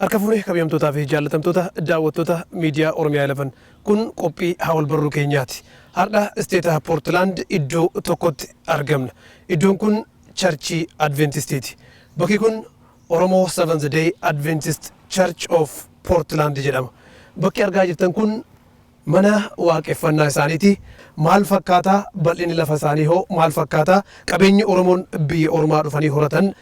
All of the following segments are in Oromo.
Arkafune kabiyamtootaa fi jaallatamtoota daawwattoota miidiyaa OROMIA11 kun qophii haawal barruu keenyaati. Har'a isteeta Poortilaand iddoo tokkotti argamna. Iddoon kun Charchii Adventistiiti. Bakki kun Oromo Seventh Day Adventist Church of Portland jedhama. Bakki argaa jirtan kun mana waaqeffannaa isaaniiti. Maal fakkaataa bal'inni lafa isaanii hoo maal fakkaataa qabeenyi Oromoon biyya Oromaa dhufanii horatan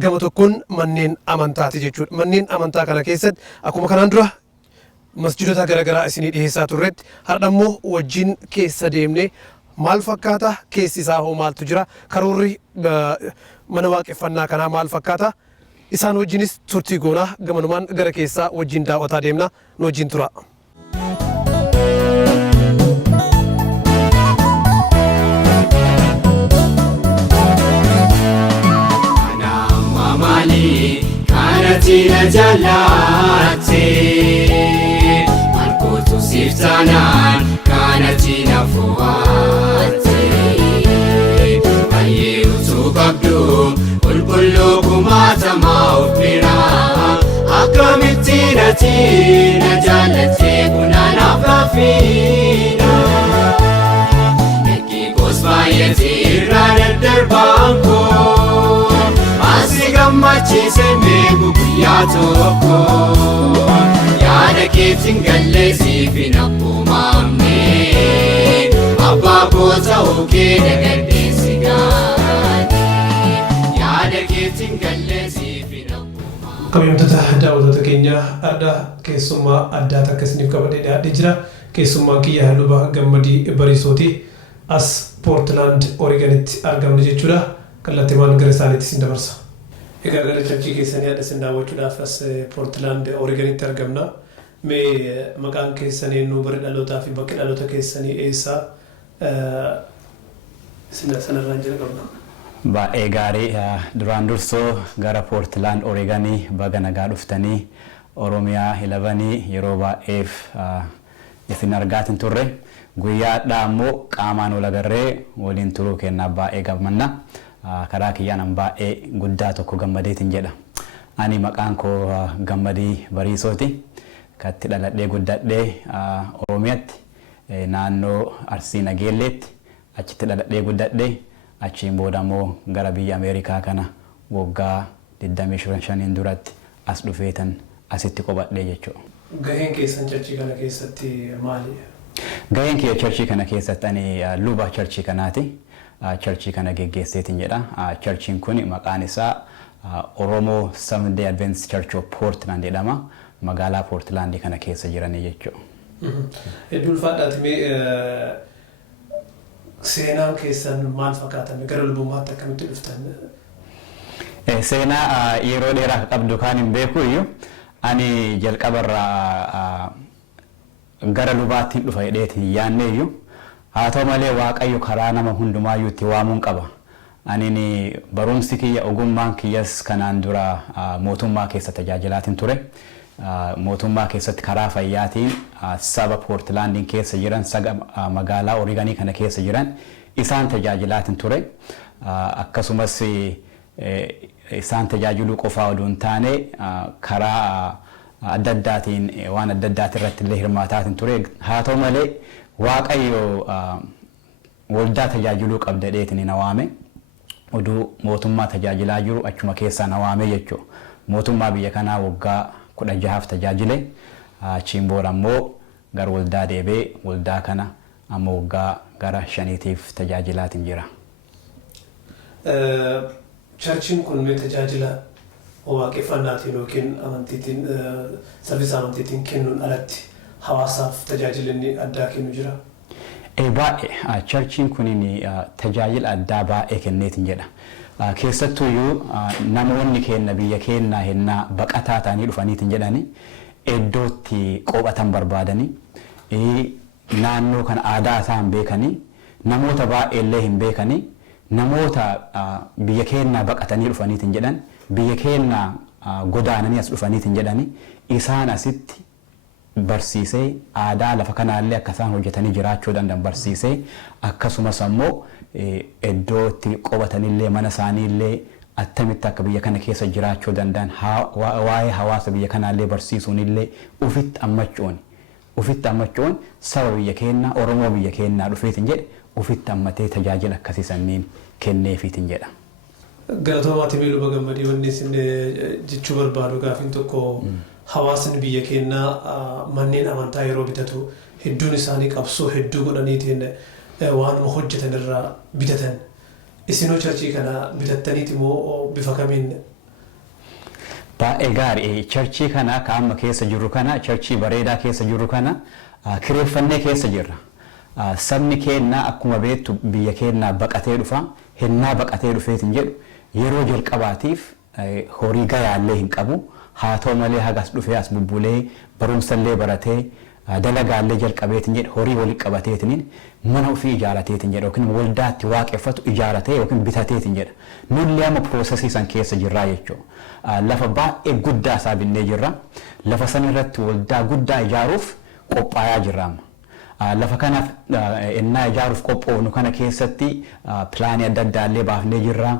gama tokkoon manneen amantaati jechuudha. Manneen amantaa kana keessatti akkuma kanaan dura masjidota garaagaraa isinii dhiyeessaa turretti har'a immoo wajjin keessa deemnee maal fakkaata keessi isaa hoo maaltu jira karoorri mana waaqeffannaa kanaa maal fakkaata isaan wajjinis turtii goonaa gamanumaan gara keessaa wajjin daawwataa deemna nu wajjin tura. Kanatina jalate Markotu siftanan Kanatina fuate Aye utu kabdu Ulbullu kumata maufira Akamitina tina jalate Kunana fafina Neki gosbayeti irrana derbanko Machise megu kuyatoko Yada ketin gallesi finakumamne Abba kota hoke dagadesi gani Yada ketin gallesi finakumamne Kabiyamtoota daawwattoota keenya adda keessummaa addaa takka isiniif qabadhee dhiyaadhee jira. Keessummaan kiyya luba gammadii bariisooti as Poortilaand Oreegonitti argamne jechuudha. Kallattiimaan gara isaaniitti isin dabarsa. Egaa gara charchii keessanii adda isin daawwachuudhaaf as Poortilaand Oreegonitti argamna. Mee maqaan keessanii nu bara dhalootaa fi bakki dhaloota keessanii eessaa isin sanarraan jira qabna. Baay'ee gaarii duraan dursoo gara Poortilaand Oreegonii baga nagaa dhuftanii OROMIA11 yeroo baay'eef isin argaatin turre guyyaadhaa immoo qaamaan wal agarree waliin turuu kennaa baay'ee gammanna. Karaa kiyyaan baay'ee guddaa tokko gammadeetiin jedha. Ani maqaan koo Gammadii Bariisooti. Katti dhaladhee guddadhee Oromiyaatti naannoo Arsii Nageelleetti achitti dhaladhee guddadhee achiin booda immoo gara biyya Ameerikaa kana waggaa 25 duratti as dhufeetan asitti qobadhee jechuudha. Gaheen keessan charchii kana keessatti maali? Gaheen kiyya charchii kana keessatti ani luba charchii kanaati. Charchii kana geggeesseetiin jedha. Charchiin kun maqaan isaa Oromo Seventh Day Adventist Church of Portland jedhama. Magaalaa Poortilaandii kana keessa jiranii jechuudha. Hedduu ulfaadhaati mee seenaan keessan maal fakkaatame gara lubummaatti akkamitti dhuftan? Seenaa yeroo dheeraa qabdu kan hin beeku iyyuu ani jalqabarraa gara lubaattiin dhufa jedheetiin yaanne iyyuu haa ta'u malee Waaqayyo karaa nama hundumaayyuu itti waamuun qaba. Ani barumsi kiyya ogummaan kiyyas kanaan dura mootummaa keessa tajaajilaatiin ture. Mootummaa keessatti karaa fayyaatiin saba Poortilaandiin keessa jiran magaalaa Oreegonii kana keessa jiran isaan tajaajilaatiin ture. Akkasumas isaan tajaajiluu qofaa odoo hin taane karaa adda addaatiin waan adda addaati irratti illee hirmaataatiin ture. Haa ta'u malee Waaqayyo waldaa tajaajiluu qabda jedheetiin na waame. Oduu mootummaa tajaajilaa jiru achuma keessaa na waame jechuudha. Mootummaa biyya kanaa waggaa 16 tajaajile. Achiin booda immoo gara waldaa deebee waldaa kana amma waggaa gara 5tiif tajaajilaatiin jira. Charchiin kun mee tajaajila waaqeffannaatiin yookiin amantiitiin sarvisa amantiitiin kennuun alatti hawaasaaf tajaajilinni addaa kennu jira? Baay'ee charchiin kun tajaajila addaa baay'ee kenneetiin jedha. Keessattuuyyuu namoonni keenya biyya keenyaa hennaa baqataa ta'anii dhufaniitiin jedhani iddootti qophatan barbaadanii naannoo kana aadaa isaan beekanii namoota baay'eellee hin beekanii namoota biyya keenyaa baqatanii dhufaniitiin jedhan biyya keenyaa godaananii as dhufaniitiin jedhani isaan asitti barsiisee aadaa lafa kanaallee akka isaan hojjetanii jiraachuu danda'an barsiisee akkasumas ammoo iddootti qobatanillee mana isaaniillee attamitti akka biyya kana keessa jiraachuu danda'an waa'ee hawaasa biyya kanaallee barsiisuun illee ufitti ammachuun saba biyya keenyaa Oromoo biyya keenyaa dhufeetiin jedhe ufitti ammatee tajaajila akkasii sanniin kenneefiitiin jedha. Galatoomaati miidhuma gammadii wanni isin jechuu barbaadu gaafiin tokko hawaasni biyya keenyaa manneen amantaa yeroo bitatu hedduun isaanii qabsoo hedduu godhaniitiin waanuma hojjetan irraa bitatan. Isinoo charchii kana bitattaniiti moo bifa kamiin? Baay'ee gaarii charchii kana ka amma keessa jirru kana charchii bareedaa keessa jirru kana kireeffannee keessa jirra. Sabni keenyaa akkuma beektu biyya keenyaa baqatee dhufa hennaa baqatee dhufeetiin jedhu yeroo jalqabaatiif horii gayaallee hin qabu haa ta'u malee hagas dhufee as bubbulee barumsallee baratee dalagaallee jalqabeetiin jedhu horii walii qabateetiin mana ofii ijaarateetiin jedha yookiin waldaatti waaqeffatu ijaaratee yookiin bitateetiin jedha. Nullee amma piroosesii san keessa jirraa jechuudha. Lafa baay'ee guddaa isaa binnee jirra. Lafa san irratti waldaa guddaa ijaaruuf qophaayaa jirra amma. Lafa kanaaf innaa ijaaruuf qophoofnu kana keessatti pilaanii adda addaallee baafnee jirra.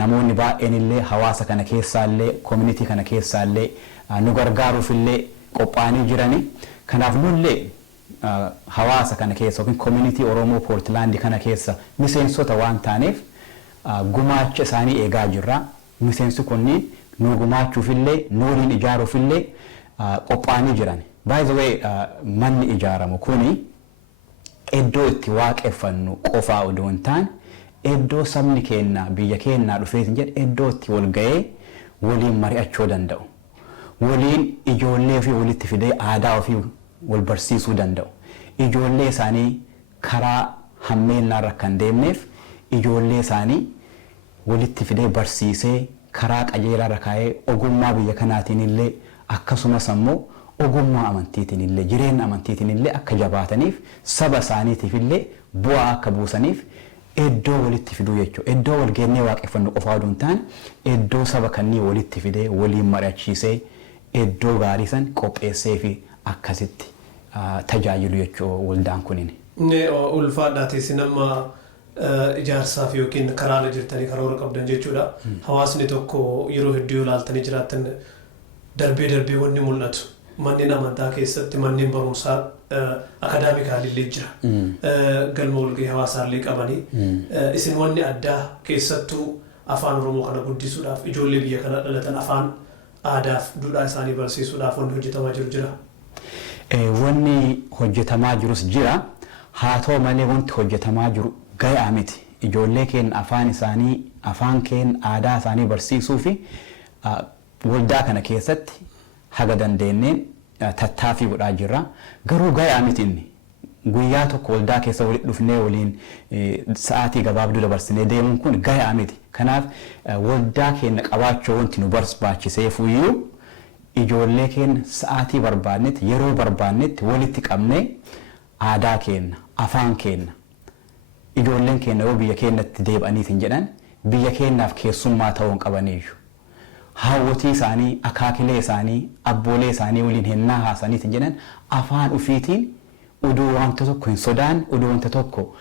Namoonni baay'een illee hawaasa kana keessaallee koominitii kana keessaallee nu gargaaruuf illee qophaa'anii jirani. Kanaaf nullee hawaasa kana keessa yookiin koominitii Oromoo Poortilaandii kana keessa miseensota waan taaneef gumaacha isaanii eegaa jirra. Miseensi kunniin nu gumaachuuf illee nuuriin ijaaruuf illee qophaa'anii jiran. By the way manni ijaaramu kuni iddoo itti waaqeffannu qofaa odoo hin taane iddoo sabni keenya biyya keenyaa dhufeetiin jedhe iddoo itti wal ga'ee waliin mari'achuu danda'u. Waliin ijoollee ofii walitti fidee aadaa ofii wal barsiisuu danda'u. Ijoollee isaanii karaa hammeennaa irra kan deemneef ijoollee isaanii walitti fidee barsiisee karaa qajeelaa irra kaa'ee ogummaa biyya kanaatiin illee akkasumas ammoo ogummaa amantiitiin illee jireenya amantiitiin illee akka jabaataniif saba isaaniitiif illee bu'aa akka buusaniif iddoo walitti fiduu jechuudha. Iddoo wal geennee waaqeffannu qofaa odoo hin taane iddoo saba kannii walitti fidee waliin mari'achiisee iddoo gaarii san qopheessee fi akkasitti tajaajilu jechuudha waldaan kuniin. Ulfaadhaati isin amma ijaarsaaf yookiin karaarra jirtanii karoora qabdan jechuudha. Hawaasni tokko yeroo hedduu ilaaltanii jiraattan darbee wanni mul'atu. Manneen amantaa keessatti manneen barumsaa akaadaamikaalillee jira. Galma walgahii hawaasaallee qabanii. Isin wanni addaa keessattuu afaan Oromoo kana guddisuudhaaf ijoollee biyya kana dhalatan afaan aadaaf duudhaa isaanii barsiisuudhaaf wanni hojjetamaa jiru jira. Wanni hojjetamaa jirus jira. Haa ta'u malee wanti hojjetamaa jiru gayaa miti. Ijoollee keenya afaan isaanii afaan keenya aadaa isaanii barsiisuu fi waldaa kana keessatti haga dandeenyeen tattaaffii godhaa jirra. Garuu gayaa miti inni. Guyyaa tokko waldaa keessa walitti dhufnee waliin sa'aatii gabaabduu dabarsinee deemuun kun gayaa miti. Kanaaf waldaa keenya qabaachuu wanti nu barbaachiseefuyyuu ijoollee keenya sa'aatii barbaannetti yeroo barbaannetti walitti qabnee aadaa keenya afaan keenya ijoolleen keenya yoo biyya keenyatti deebi'aniitiin jedhan biyya keenyaaf keessummaa ta'uu hin qabaniyyuu. Hawwatii isaanii, akaakilee isaanii, abboolee isaanii waliin hennaa haasaniitiin jedhan afaan ufiitiin uduu wanta tokko hin sodaan, uduu wanta tokko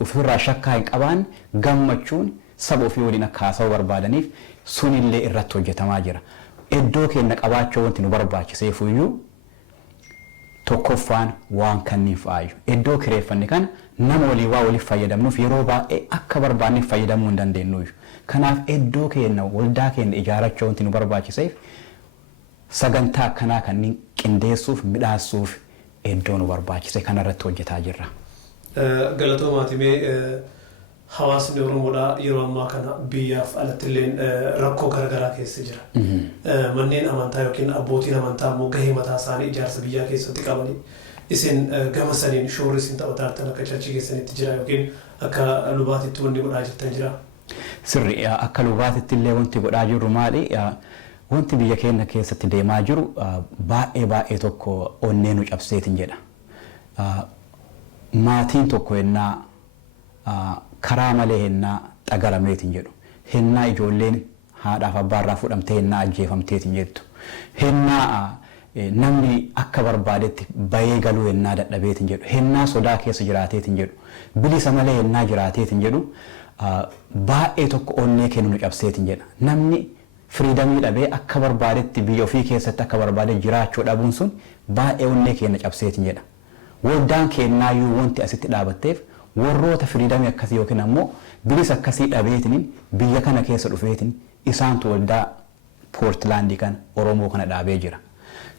ofirraa shakkaa hin qabaan gammachuun saba ofii waliin akka haasa'uu barbaadaniif sunillee irratti hojjetamaa jira. Iddoo keenya qabaachuu wanti nu barbaachiseefuyyuu tokkoffaan waan kanniin fa'aayu. Iddoo kireeffanne kana nama walii waa waliif fayyadamnuuf yeroo baay'ee akka barbaanneef fayyadamuu hin dandeenyuyyuu. Kanaaf iddoo keenya waldaa keenya ijaarachuu wanti nu barbaachiseef sagantaa akkanaa kanneen qindeessuuf midhaasuuf iddoo nu barbaachise kanarratti hojjetaa jirra. Galatoomaati mee hawaasni Oromoodhaa yeroo ammaa kana biyyaaf alattillee rakkoo garaagaraa keessa jira. Manneen amantaa yookiin abbootiin amantaa immoo gahee mataa isaanii ijaarsa biyyaa keessatti qabanii isin gama saniin shoora isin taphataan akka charchii keessanitti jira yookiin akka lubaatitti wanni godhaa jirtan jira. Sirri akka lubaatitti illee wanti godhaa jirru maali? Wanti biyya keenya keessatti deemaa jiru baay'ee tokko onnee nu cabseetiin jedha. Maatiin tokko hennaa karaa malee hennaa xagarameetiin jedhu. Hennaa ijoolleen haadhaaf abbaarraa fudhamtee hennaa ajjeefamteetiin jettu. Hennaa namni akka barbaadetti bayee galuu hennaa dadhabeetiin jedhu. Hennaa sodaa keessa jiraateetiin jedhu. Bilisa malee hennaa jiraateetiin jedhu. baay'ee tokko onnee kennu nu cabseetiin jedha. Namni firiidamii dhabee akka barbaadetti biyya ofii keessatti akka barbaade jiraachuu dhabuun sun baay'ee onnee kenna cabseetiin jedha. Waldaan kennaayyuu wanti asitti dhaabatteef warroota firiidamii akkasii yookiin ammoo bilisa akkasii dhabeetiin biyya kana keessa dhufeetiin isaantu waldaa Poortilaandii kan Oromoo kana dhaabee jira.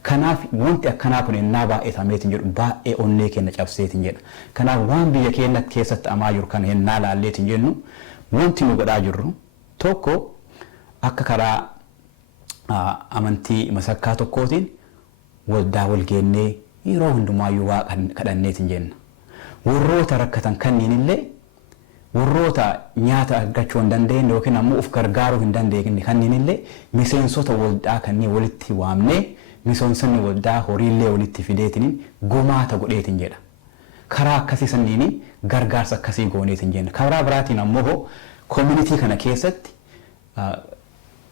Kanaaf wanti akkanaa kun innaa baay'atameetiin jedhu baay'ee onnee kenna cabseetiin jedha. Kanaaf waan biyya keenya keessatti amaa jiru kana innaa laalleetiin jennu wanti nu godhaa jirru tokko akka karaa amantii masakkaa tokkootiin waldaa walgeennee yeroo hundumaayyuu waaqa kadhanneetiin jenna. Warroota rakkatan kanneen illee warroota nyaata argachuu hin dandeenye yookiin ammoo of gargaaruu hin dandeenye kanneen illee miseensota waldaa kanneen walitti waamnee miseensonni waldaa horiillee walitti fideetiin gumaata godheetiin jedha. Karaa akkasii sanniin gargaarsa akkasii gooneetiin jenna. Karaa biraatiin ammoo community kana keessatti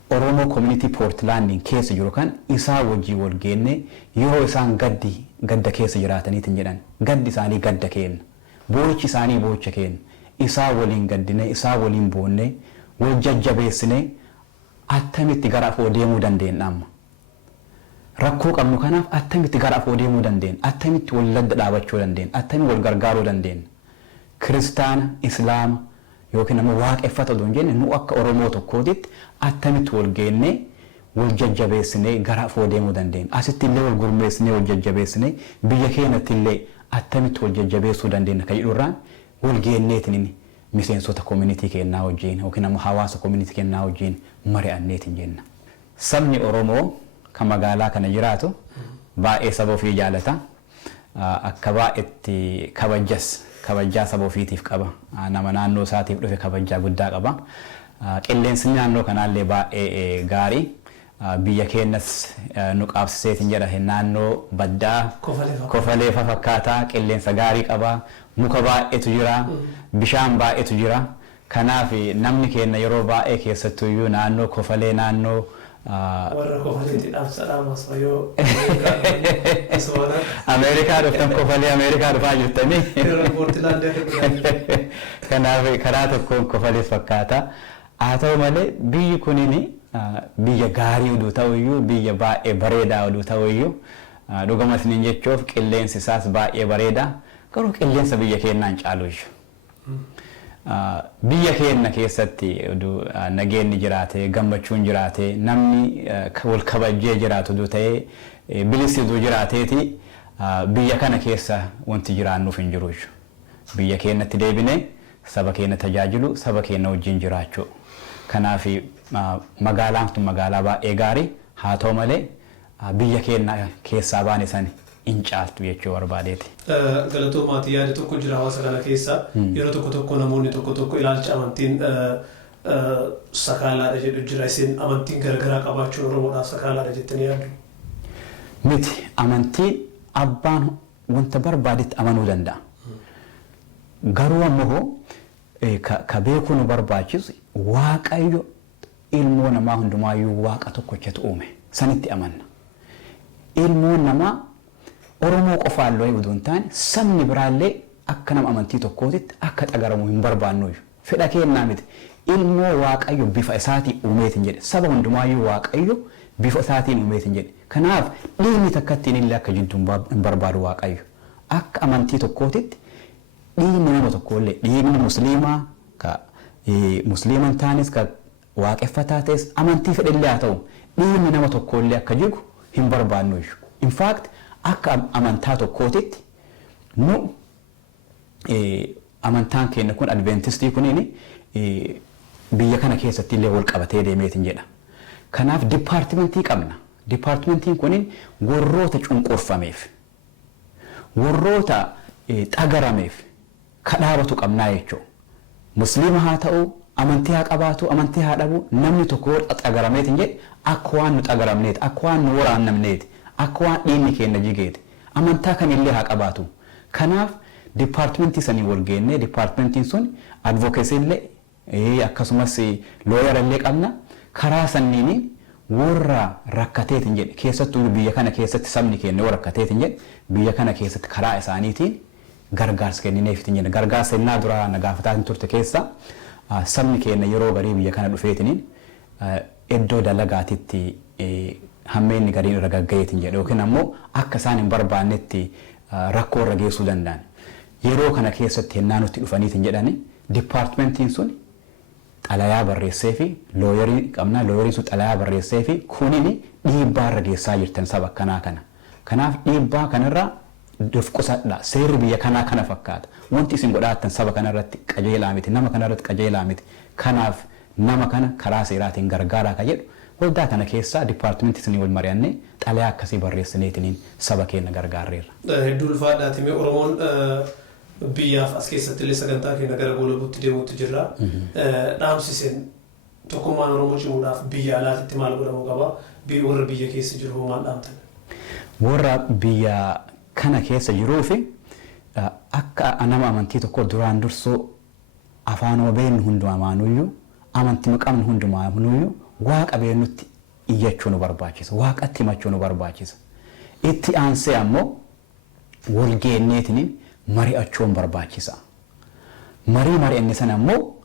Oromoo community Poortilaandiin keessa jiru kan isaa wajjii wal geenne yeroo isaan gadda keessa jiraataniitiin jedhan. Gaddi isaanii gadda kenna. Boochi isaanii boocha kenna. Isaa waliin gaddine, isaa waliin boonne, wal jajjabeessine attamitti gara afoo deemuu dandeenya amma. Rakkoo qabnu kanaaf attamitti gara afoo deemuu dandeenya. Attamitti wal ladda dhaabachuu dandeenya. Attamitti wal gargaaruu dandeenya. Kiristaana, Islaama yookiin ammoo waaqeffata osoo hin jenne nu akka Oromoo tokkootitti attamitti wal geenne wal jajjabeessine gara afoo deemuu dandeenya. Asitti illee wal gurmeessine wal jajjabeessine biyya keenyatti illee attamitti wal jajjabeessuu dandeenya kan jedhurraan wal geenneetiin miseensota community keenyaa wajjin yookiin ammoo hawaasa community keenyaa wajjin mari'anneetiin jenna. Sabni Oromoo kan magaalaa kana jiraatu baay'ee saba ofii jaalata. Akka baay'eetti kabajaa saba ofiitiif qaba. Nama naannoo isaatiif dhufe kabajaa guddaa qaba. Qilleensi naannoo kanaallee baay'ee gaarii. Biyya keenyas nu qaabsiseetiin jedha naannoo baddaa kofalee fakkaataa qilleensa gaarii qaba. Muka baay'eetu jira. Bishaan baay'eetu jira. Kanaaf namni keenya yeroo baay'ee keessattuyyuu naannoo kofalee naannoo warra kofaleetti dhaabsadhaa masayoo Ameerikaa dhuftan kofalee Ameerikaa dhufaa jirtanii. Kanaaf karaa tokkoon kofalee fakkaata. Haa ta'u malee biyyi kunini biyya gaarii oduu ta'uyyuu biyya baay'ee bareedaa oduu ta'uyyuu dhugama isiniin jechuuf qilleensi isaas baay'ee bareeda. Garuu qilleensa biyya keenyaan caaluyyuu. Biyya keenya keessatti nageenyi jiraate gammachuun jiraate namni wal kabajee jiraatu oduu ta'ee bilisi oduu jiraateeti biyya kana keessa wanti jiraannuuf hin jiru. Biyya keenyatti deebine saba keenya tajaajilu saba keenya wajjin jiraachuu. Kanaaf magaalaan tun magaalaa baay'ee gaarii haa ta'u malee biyya keenya keessaa baane sani in caaltu jechuu barbaadeeti. Galatoomaati yaada tokko jira hawaasa kana keessa yeroo tokko namoonni tokko ilaalcha amantiin sakaalaadha jedhu jira. Isin amantiin garagaraa qabaachuun Oromoodhaaf sakaalaadha jettanii yaaddu? Miti amantiin abbaan wanta barbaadetti amanuu danda'a. Garuu ammoo ka beekuu nu barbaachisu Waaqayyo ilmoo namaa hundumaayyuu waaqa tokkochatu uume sanitti amanna. Ilmoon namaa Oromoo qofaallee oduu hin taane sabni biraallee akka nama amantii tokkootitti akka xagaramu hin barbaannu. Fedha kennaa miti. Ilmoo Waaqayyo bifa isaatiin uumeetiin jedhe. Saba hundumaayyuu Waaqayyo bifa isaatiin uumeetiin jedhe. Kanaaf dhiigni takkattiin illee akka jidduu hin barbaadu Waaqayyo. Akka amantii tokkootitti dhiigni nama tokkollee dhiigni musliimaa ka musliiman taanis ka waaqeffataa ta'es amantii fedhillee haa ta'u dhiigni nama tokkollee akka jigu hin barbaannu. In fact akka amantaa tokkootitti nu amantaan keenya kun Adventistii kuniin biyya kana keessatti illee wal qabatee deemeetiin jedha. Kanaaf dipaartimentii qabna. Dipaartimentiin kuniin warroota cunqurfameef warroota xagarameef kadhaabatu qabnaa jechuudha. Musliima haa ta'u amantii haa qabaatu amantii haa dhabu namni tokko xagarameetiin jedhe akka waan nu xagaramneeti akka waan nu waraannamneeti. Akka waan dhiigni keenya jigeeti amantaa kamillee haa qabaatu. Kanaaf dipaartimentii sanii wal geennee dipaartimentiin sun advokeesii illee akkasumas looyara illee qabna. Karaa sanniin warra rakkateetiin jedhe keessattuu biyya kana keessatti sabni keenya warra rakkateetiin jedhe biyya kana keessatti karaa isaaniitiin gargaarsa kennineefitiin jedhe. Gargaarsa innaa duraa na gaafataa turte keessa sabni keenya yeroo garii biyya kana dhufeetiniin iddoo dalagaatitti hammeenni gariin irra gaggayeetiin jedhe yookiin ammoo akka isaan hin barbaannetti rakkoo irra geessuu danda'an. Yeroo kana keessatti hennaa nutti dhufaniitiin jedhani dipaartimentiin sun xalayaa barreessee fi looyerii qabna looyerii sun xalayaa barreessee fi kunini dhiibbaa irra geessaa jirtan saba akkanaa kana. Kanaaf dhiibbaa kanarraa of qusadha seerri biyya kanaa kana fakkaata. Wanti isin godhaattan saba kanarratti qajeelaa miti nama kanarratti qajeelaa miti. Kanaaf nama kana karaa seeraatiin gargaaraa ka jedhu waldaa kana keessaa dipaartimentii isin wal mari'annee xalayaa akkasii barreessineetiniin saba keenya gargaarreerra. Hedduu ulfaadhaati mee Oromoon biyyaaf as keessatti illee sagantaa keenya gara goolabuutti deemuutti jirra. Dhaamsiseen tokkummaan Oromoo cimuudhaaf biyya alaatitti maal godhamuu qaba? Warra biyya keessa jiru maal dhaamtan? Warra biyya kana keessa jiruu fi akka nama amantii tokko duraan dursoo afaan obeen hundumaanuyyuu amantii maqaan hundumaanuyyuu waaqa beenutti iyyachuu nu barbaachisa. Waaqatti himachuu nu barbaachisa. Itti aansee ammoo walgeenneetiin mari'achuun barbaachisa. Mari'anne sana ammoo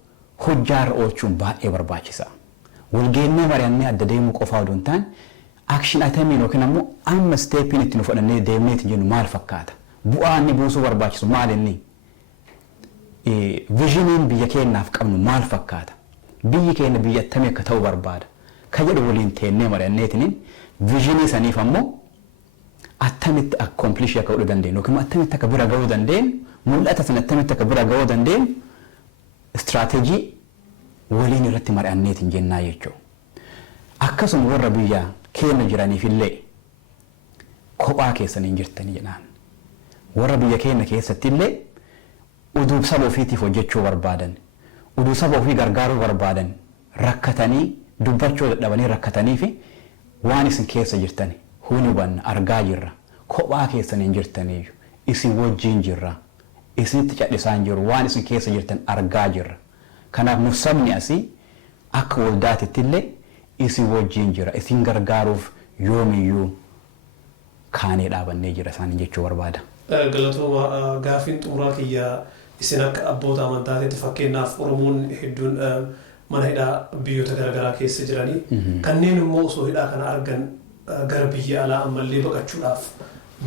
hojjaarra oolchuun baay'ee barbaachisa. Walgeennee mari'annee adda deemuu qofaa odoo hin taane action itemiin yookiin ammoo amma steepiin itti nu fudhannee deemneetiin jennu maal fakkaata? Bu'aa inni buusuu barbaachisu maal inni? Viizhiniin biyya keenyaaf qabnu maal fakkaata? Biyyi keenya biyya attamii akka ta'u barbaada? Ka jedhu waliin teennee mari'anneetiin viizhinii saniif ammoo attamitti accomplish akka godhuu dandeenyu yookiin attamitti akka bira ga'uu dandeenyu mul'ata sana attamitti akka bira ga'uu dandeenyu istiraatejii waliin irratti mari'anneetiin jennaa jechuudha. Akkasuma warra biyya keenya jiraniif illee kophaa keessaniin jirtanii jedhaan. Warra biyya keenya keessatti illee uduu saba ofiitiif hojjechuu barbaadan, uduu saba ofii gargaaruu barbaadan, rakkatanii dubbachuu dadhabanii rakkatanii fi waan isin keessa jirtani hubanna argaa jirra. Kophaa keessaniin jirtanii isin wajjin jirra. Isinitti cadhisaan jiru waan isin keessa jirtan argaa jirra. Kanaaf nu sabni asii akka waldaatitti illee isin wajjin jira. Isin gargaaruuf yoomiyyuu kaanee dhaabannee jira isaanii jechuu barbaada. Galatooma gaafiin xumuraa kiyya isin akka abboota amantaatiitti fakkeenyaaf Oromoon hedduun mana hidhaa biyyoota garaagaraa keessa jiranii kanneen immoo osoo hidhaa kana argan gara biyya alaa ammallee baqachuudhaaf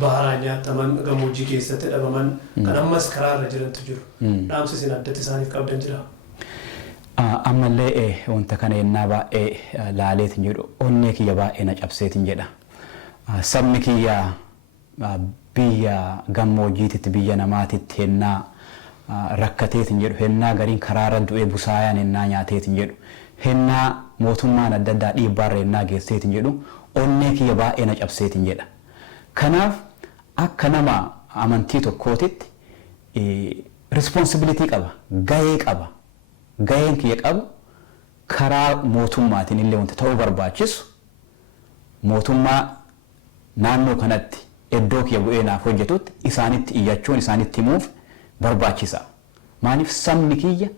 baharaa nyaataman gammoojjii keessatti dhabaman kan ammas karaarra jirantu jiru. Dhaamsi isin addatti isaaniif qabdan jira. Ammallee wanta kana yennaa baay'ee laaleetiin jedhu onnee kiyya baay'ee na cabseetiin jedha. Sabni kiyya biyya gammoojjiititti biyya namaatitti hennaa rakkateetiin jedhu hennaa gariin karaarra du'ee busaayaan hennaa nyaateetiin jedhu hennaa mootummaan adda addaa dhiibbaarra hennaa geesseetiin jedhu onnee kiyya baay'ee na cabseetiin jedha. Kanaaf akka nama amantii tokkootitti responsibilitii qaba, gahee qaba. Gaheen kiyya qabu karaa mootummaatiin illee wanta ta'uu barbaachisu mootummaa naannoo kanatti iddoo kiyya bu'ee naaf hojjetutti isaanitti iyyachuun isaanitti himuuf barbaachisa. Maaliif sabni kiyya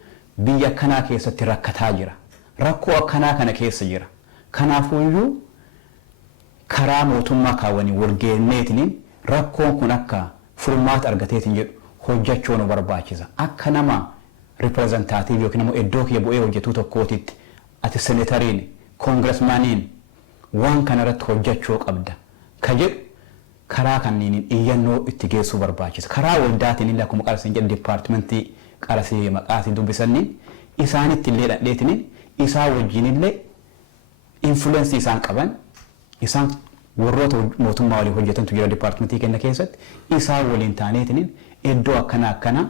biyya akkanaa keessatti rakkataa jira. Rakkoo akkanaa kana keessa jira. Kanaafuyyuu karaa mootummaa kaawwanii walgeenneetiin rakkoon kun akka furmaata argateetiin jedhu hojjechuu nu barbaachisa. Akka nama reprezentaatiiv yookiin immoo iddoo kiyya bu'ee hojjetuu tokkootitti ati senetariin koongiresmaaniin waan kana irratti hojjechuu qabda ka jedhu karaa kanniin iyyannoo itti geessuu barbaachisa. Karaa waldaatiin illee akkuma qarasiin jedhu dipaartimentii qarasii maqaatii dubbisaniin isaanitti illee dhadheetiin isaa wajjin illee influensii isaan qaban isaan warroota mootummaa waliin hojjetantu jira dipaartimentii keenya keessatti isaa waliin taaneetiin iddoo akkana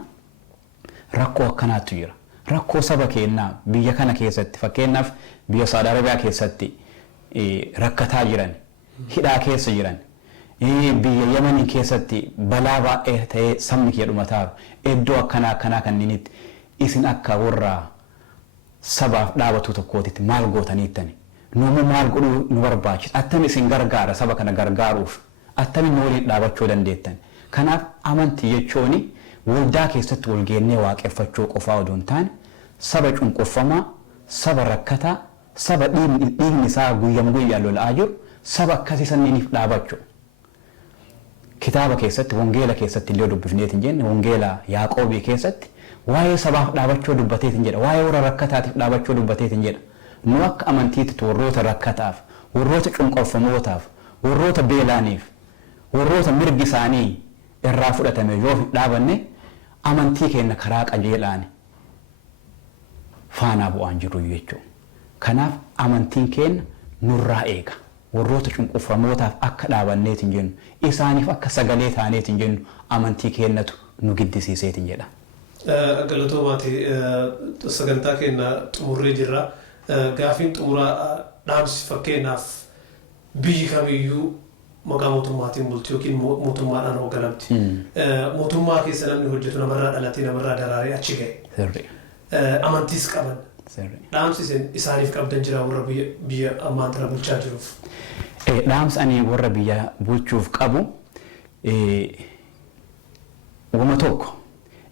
rakkoo akkanaatu jira. Rakkoo saba keenyaa biyya kana keessatti fakkeenyaaf biyya Saudi Arabiyaa keessatti rakkataa jiran, hidhaa keessa jiran, biyya Yemen keessatti balaa baay'ee ta'ee sabni kiyya dhumataaru iddoo akkanaa kanniinitti isin akka warra sabaaf dhaabatu tokkootitti maal gootaniittani? Nuummoo maal godhuu nu barbaachisa? Attami isin gargaara saba kana gargaaruuf? Attami nu waliin dhaabachuu dandeettan? Kanaaf amantii jechuuni waldaa keessatti walgeennee waaqeffachuu qofaa odoo hin taane saba cunqurfamaa, saba rakkataa, saba dhiigni isaa guyyaan lola'aa jiru saba akkasii sanniiniif dhaabachuu. Kitaaba keessatti wangeela keessatti illee dubbifneetiin jenne wangeela Yaaqoobii keessatti waa'ee sabaaf dhaabachuu dubbateetiin jedha waa'ee warra rakkataatiif dhaabachuu dubbateetiin jedha nu akka amantiitti warroota rakkataaf warroota cunqurfamootaaf warroota beelaaniif warroota mirgi isaanii irraa fudhatame yoo dhaabanne amantii keenya karaa qajeelaan faana bu'aan jiru jechuudha. Kanaaf amantiin keenya nurraa eega. Warroota cunqurfamootaaf akka dhaabanneetiin jennu isaaniif akka sagalee taaneetiin jennu amantii keenyatu nu giddisiiseetiin jedha. Galatoomaati sagantaa keenya xumurree jirra. Gaafiin xumuraa dhaamsi fakkeenyaaf biyyi kamiyyuu maqaa mootummaatiin bulti yookiin mootummaadhaan hoogganamti. Mootummaa keessa namni hojjetu namarraa dhalatee namarraa daraaree achi ga'e. Amantiis qaban. Dhaamsi isaaniif qabdan jira warra biyya ammaan tana bulchaa jiruuf. Dhaamsi ani warra biyya bulchuuf qabu wama tokko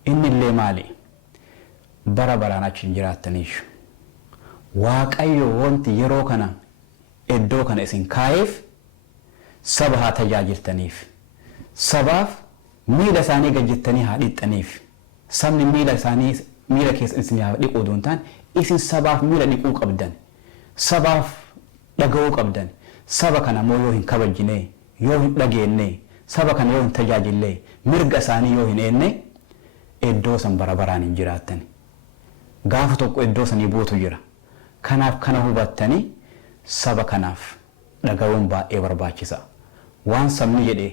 inni illee maali bara baraan achi hin jiraattaniif waaqayyo wanti yeroo kana iddoo kana isin kaa'eef saba haa tajaajiltaniif sabaaf miila isaanii gajjettanii haa dhiqxaniif sabni miila keessa isin haa dhiquu doontaan isin sabaaf miila dhiquu qabdan sabaaf dhaga'uu qabdan saba kana immoo yoo hin kabajne yoo hin dhageenne saba kana yoo hin tajaajille mirga isaanii yoo hin eenne iddoo san bara baraan hin jiraattan gaafa tokko iddoo sanii buutu jira kanaaf kana hubattanii saba kanaaf dhaga'uun baay'ee barbaachisa waan sabni jedhe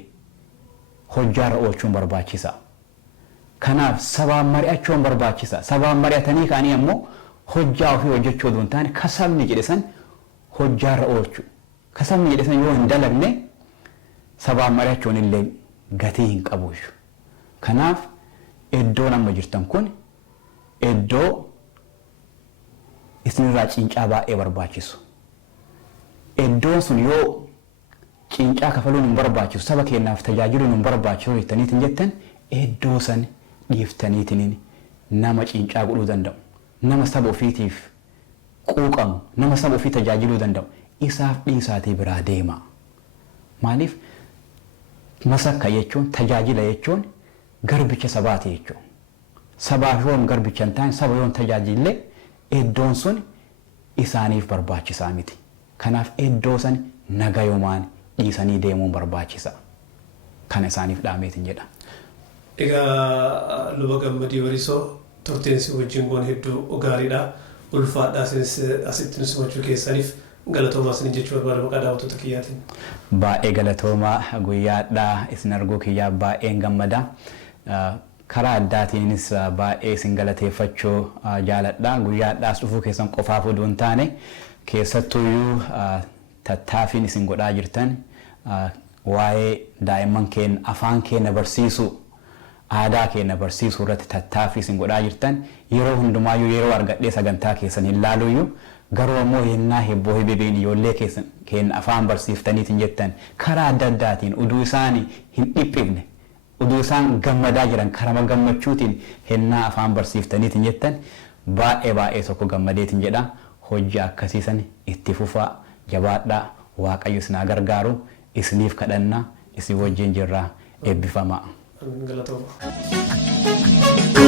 hojjaarra oolchuun barbaachisa kanaaf sabaan mari'achuun barbaachisa sabaan mari'atanii kaanii ammoo hojjaa ofii hojjechuu osoo hin taane ka sabni jedhe san hojjaarra oolchu ka sabni jedhe san yoo hin dalagne sabaan mari'achuun illee gatii hin qabu kanaaf iddoon amma jirtan kun iddoo isinirraa cincaa baay'ee barbaachisu iddoon sun yoo cincaa kafaluun hin barbaachisu saba keenyaaf tajaajiluun hin barbaachisu jettaniitiin jettan iddoo san dhiiftaniitiin nama cincaa godhuu danda'u nama saba ofiitiif quuqamu nama saba ofii tajaajiluu danda'u isaaf dhiisaatii biraa deema maaliif masakka jechuun tajaajila jechuun garbicha sabaati jechuun sabaaf yoon garbicha hin taane saba yoon tajaajille iddoon sun isaaniif barbaachisaa miti kanaaf iddoo san nagayumaan dhiisanii deemuun barbaachisa kana isaaniif dhaameetiin jedha. Egaa luba gammadii barisoo turteensi wajjin goon hedduu gaariidha ulfaadhaa asitti simachuu keessaniif galatoomaa isin jechuu barbaada maqaa daawwattoota kiyyaatiin. Baay'ee galatoomaa guyyaadhaa isin arguu kiyyaa baay'een gammada. Karaa addaatiinis baay'ee isin galateeffachuu jaaladha guyyaadhaas dhufuu keessan qofaaf oduu hin taane keessattuyyuu tattaaffiin isin godhaa jirtan waa'ee daa'imman keenya afaan keenya barsiisuu aadaa keenya barsiisuu irratti tattaaffii isin godhaa jirtan yeroo hundumaayyuu yeroo argadhee sagantaa keessan hin laaluyyuu garuu ammoo yennaa hebboo hibibeen ijoollee keenya afaan barsiiftaniitiin jettan karaa adda addaatiin uduu isaanii hin dhiphifne uduu isaan gammadaa jiran karama gammachuutiin yennaa afaan barsiiftaniitiin jettan baay'ee tokko gammadeetiin jedha hojii akkasiisan itti fufaa jabaadhaa waaqayyo isin haa gargaaru isiniif kadhannaa isin wajjin jirraa eebbifamaa. Galatoomaa.